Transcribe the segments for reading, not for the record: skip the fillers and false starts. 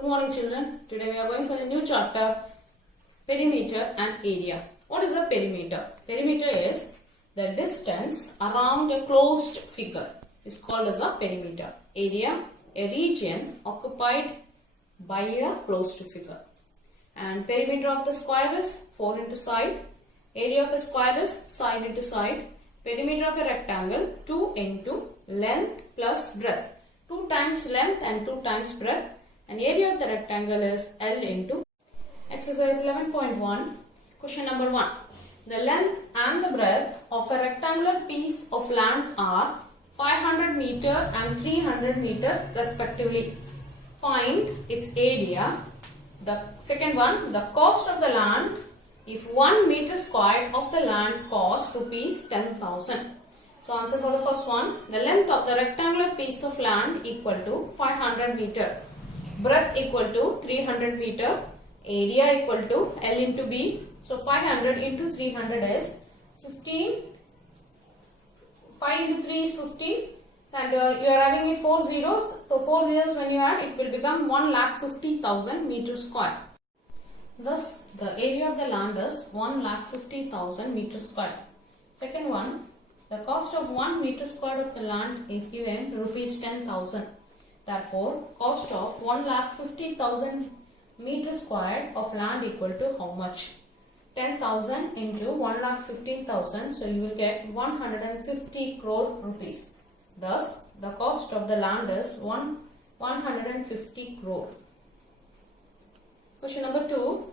Good morning, children. Today we are going for the new chapter, perimeter and area. What is a perimeter? Perimeter is the distance around a closed figure is called as a perimeter. Area, a region occupied by a closed figure. And perimeter of the square is 4 into side. Area of a square is side into side. Perimeter of a rectangle 2 into length plus breadth. 2 times length and 2 times breadth. And area of the rectangle is L into. Exercise 11.1. Question number 1. The length and the breadth of a rectangular piece of land are 500 meter and 300 meter respectively. Find its area. The second one, the cost of the land if 1 meter square of the land costs rupees 10,000. So answer for the first one, the length of the rectangular piece of land equal to 500 meter. Breadth equal to 300 meter, area equal to L into B. So 500 into 300 is 15. 5 into 3 is 15. And you are having it 4 zeros. So 4 zeros when you add, it will become 1,50,000 meters square. Thus, the area of the land is 1,50,000 meters square. Second one, the cost of 1 meter square of the land is given rupees 10,000. Therefore, cost of 1,50,000 meters square of land equal to how much? 10,000 into 1,15,000. So you will get 150 crore rupees. Thus, the cost of the land is 150 crore. Question number 2.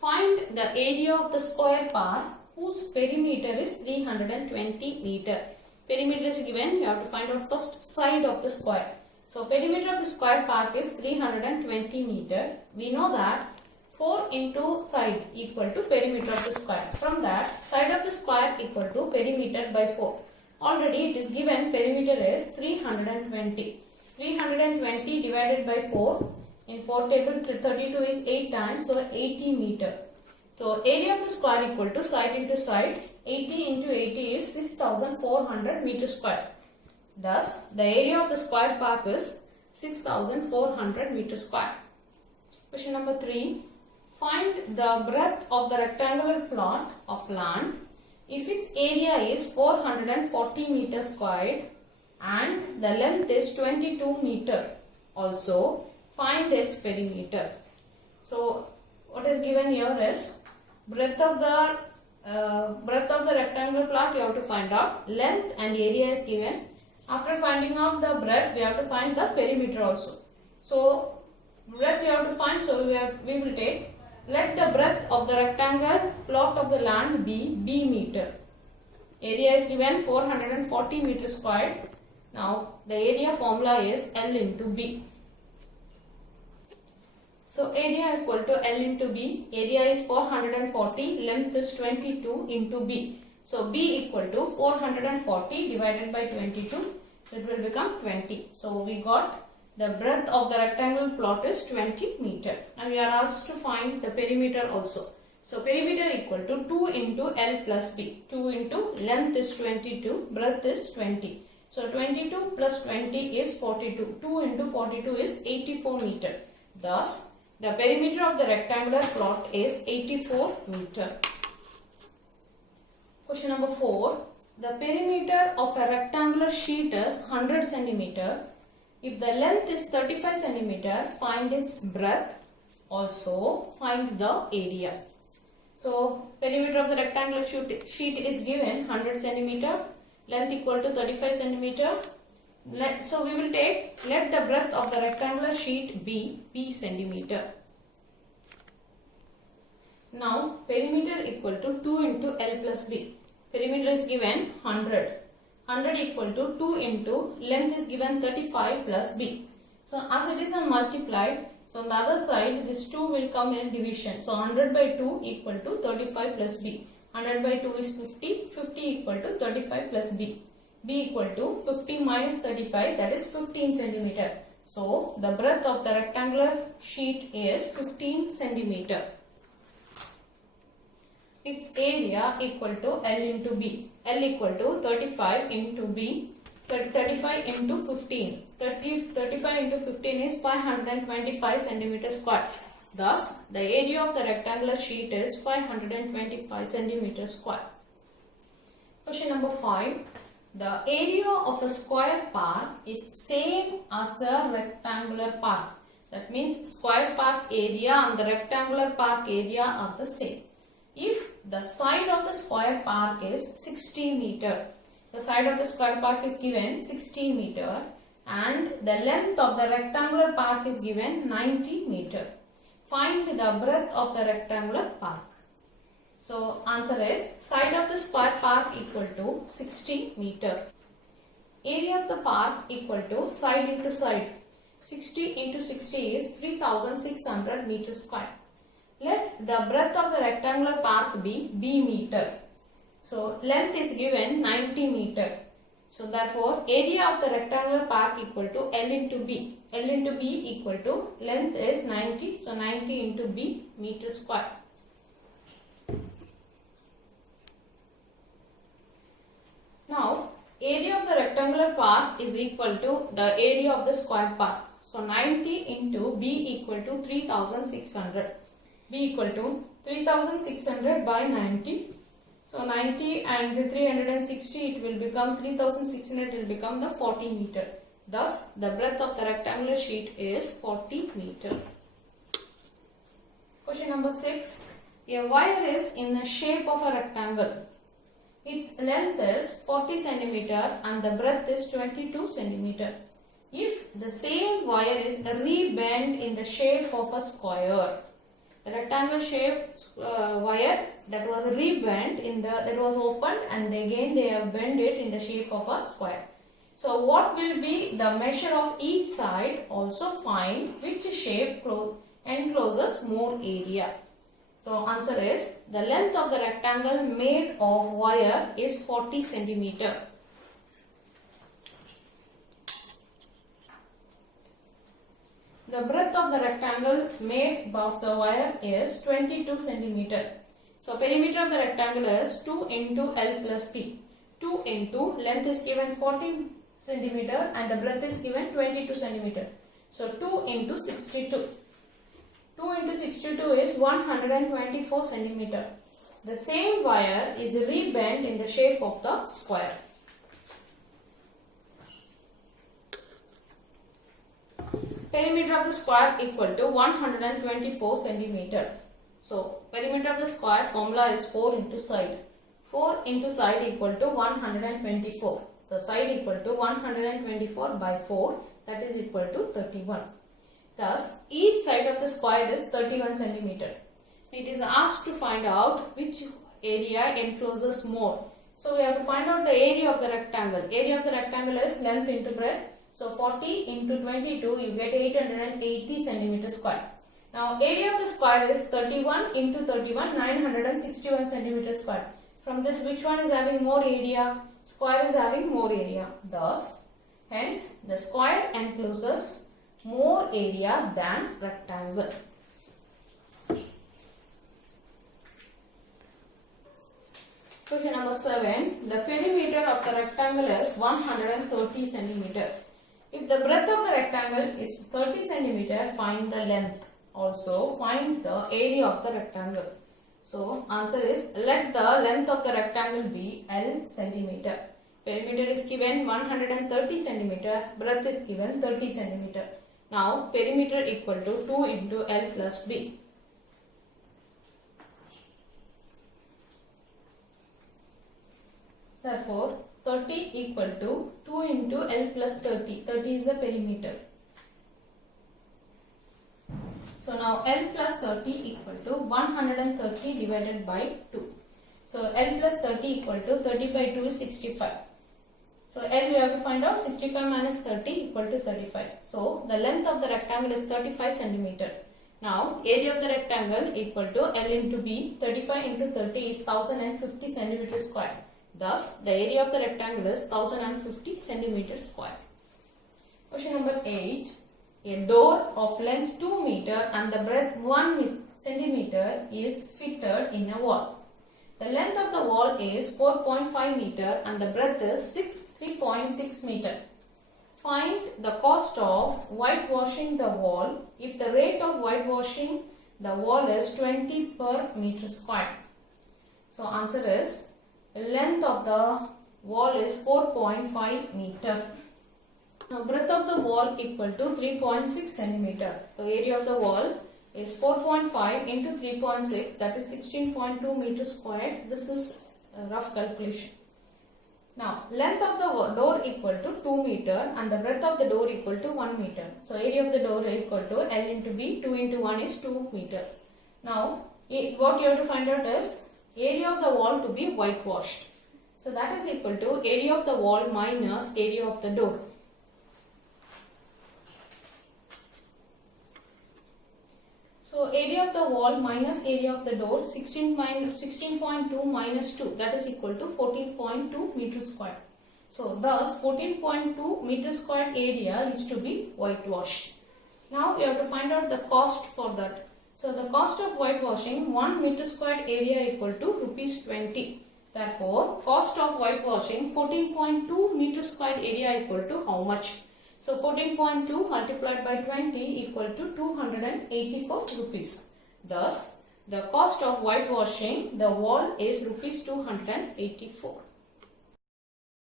Find the area of the square part whose perimeter is 320 meter. Perimeter is given. You have to find out first side of the square. So perimeter of the square part is 320 meter. We know that 4 into side equal to perimeter of the square. From that, side of the square equal to perimeter by 4. Already it is given perimeter is 320. 320 divided by 4. In 4 table 32 is 8 times, so 80 meter. So area of the square equal to side into side. 80 into 80 is 6,400 meter square. Thus, the area of the square part is 6,400 meter square. Question number 3. Find the breadth of the rectangular plot of land if its area is 440 meter squared and the length is 22 meter. Also, find its perimeter. So, what is given here is breadth of the rectangular plot you have to find out. Length and area is given. After finding out the breadth, we have to find the perimeter also. So, breadth you have to find. So, we will take, let the breadth of the rectangular plot of the land be B meter. Area is given 440 meter squared. Now, the area formula is L into B. So, area equal to L into B. Area is 440, length is 22 into B. So, B equal to 440 divided by 22. So, it will become 20. So, we got the breadth of the rectangle plot is 20 meter. And we are asked to find the perimeter also. So, perimeter equal to 2 into L plus B. 2 into length is 22, breadth is 20. So, 22 plus 20 is 42. 2 into 42 is 84 meter. Thus, the perimeter of the rectangular plot is 84 meter. Question number 4. The perimeter of a rectangular sheet is 100 centimeter. If the length is 35 centimeter, find its breadth. Also, find the area. So, perimeter of the rectangular sheet is given 100 centimeter. Length equal to 35 centimeter. So, we will take, let the breadth of the rectangular sheet be B centimeter. Now, perimeter equal to 2 into L plus B. Perimeter is given 100. 100 equal to 2 into length is given 35 plus B. So, as it is multiplied, so on the other side, this 2 will come in division. So, 100 by 2 equal to 35 plus B. 100 by 2 is 50. 50 equal to 35 plus B. B equal to 50 minus 35, that is 15 centimeter. So, the breadth of the rectangular sheet is 15 centimeter. Its area equal to L into B. L equal to 35 into B. 35 into 15. 35 into 15 is 525 centimeter square. Thus, the area of the rectangular sheet is 525 centimeter square. Question number 5. The area of a square park is same as a rectangular park. That means square park area and the rectangular park area are the same. If the side of the square park is 60 meter, the side of the square park is given 60 meter and the length of the rectangular park is given 90 meter. Find the breadth of the rectangular park. So answer is side of the square park equal to 60 meter. Area of the park equal to side into side. 60 into 60 is 3600 meters square. Let the breadth of the rectangular park be B meter. So length is given 90 meter. So therefore area of the rectangular park equal to L into B. L into B equal to length is 90. So 90 into B meter square. Now area of the rectangular park is equal to the area of the square park. So 90 into B equal to 3600. B equal to 3600 by 90. So 90 and 360 it will become 3600 will become the 40 meter. Thus the breadth of the rectangular sheet is 40 meter. Question number 6. A wire is in the shape of a rectangle. Its length is 40 centimeter and the breadth is 22 centimeter. If the same wire is rebent in the shape of a square, the rectangle shaped wire that was rebent that was opened and again they have bent it in the shape of a square. So what will be the measure of each side? Also find which shape encloses more area. So answer is the length of the rectangle made of wire is 40 centimeter. The breadth of the rectangle made of the wire is 22 centimeter. So perimeter of the rectangle is 2 into L plus B. 2 into length is given 40 centimeter and the breadth is given 22 centimeter. So 2 into 62. 2 into 62 is 124 centimeter. The same wire is rebent in the shape of the square. Perimeter of the square equal to 124 centimeter. So perimeter of the square formula is 4 into side. 4 into side equal to 124. The side equal to 124 by 4, that is equal to 31. Thus each side of the square is 31 centimeter. It is asked to find out which area encloses more. So we have to find out the area of the rectangle. Area of the rectangle is length into breadth. So 40 into 22 you get 880 centimeter square. Now area of the square is 31 into 31 961 centimeter square. From this which one is having more area? Square is having more area. Thus hence the square encloses more area than rectangle. Question number 7. The perimeter of the rectangle is 130 centimeter. If the breadth of the rectangle is 30 centimeter, find the length. Also find the area of the rectangle. So answer is let the length of the rectangle be L centimeter. Perimeter is given 130 centimeter, breadth is given 30 centimeter. Now perimeter equal to 2 into L plus B. Therefore 30 equal to 2 into L plus 30. 30 is the perimeter. So now L plus 30 equal to 130 divided by 2. So L plus 30 equal to 30 by 2 is 65. So L we have to find out 65 minus 30 equal to 35. So the length of the rectangle is 35 centimeter. Now area of the rectangle equal to L into B. 35 into 30 is 1050 centimeter square. Thus the area of the rectangle is 1050 centimeter square. Question number 8. A door of length 2 meter and the breadth 1 centimeter is fitted in a wall. The length of the wall is 4.5 meter and the breadth is 3.6 meter. Find the cost of whitewashing the wall if the rate of whitewashing the wall is 20 per meter square. So answer is length of the wall is 4.5 meter. Now breadth of the wall equal to 3.6 centimeter. The area of the wall is 4.5 into 3.6, that is 16.2 meters squared. This is a rough calculation. Now length of the door equal to 2 meter and the breadth of the door equal to 1 meter. So area of the door equal to L into B, 2 into 1 is 2 meter. Now what you have to find out is area of the wall to be whitewashed. So that is equal to area of the wall minus area of the door. So area of the wall minus area of the door, 16.2 minus 2, that is equal to 14.2 meters square. So thus 14.2 meters square area is to be whitewashed. Now we have to find out the cost for that. So the cost of whitewashing 1 meter square area equal to rupees 20. Therefore cost of whitewashing 14.2 meter square area equal to how much? So 14.2 multiplied by 20 equal to 284 rupees. Thus, the cost of whitewashing the wall is rupees 284.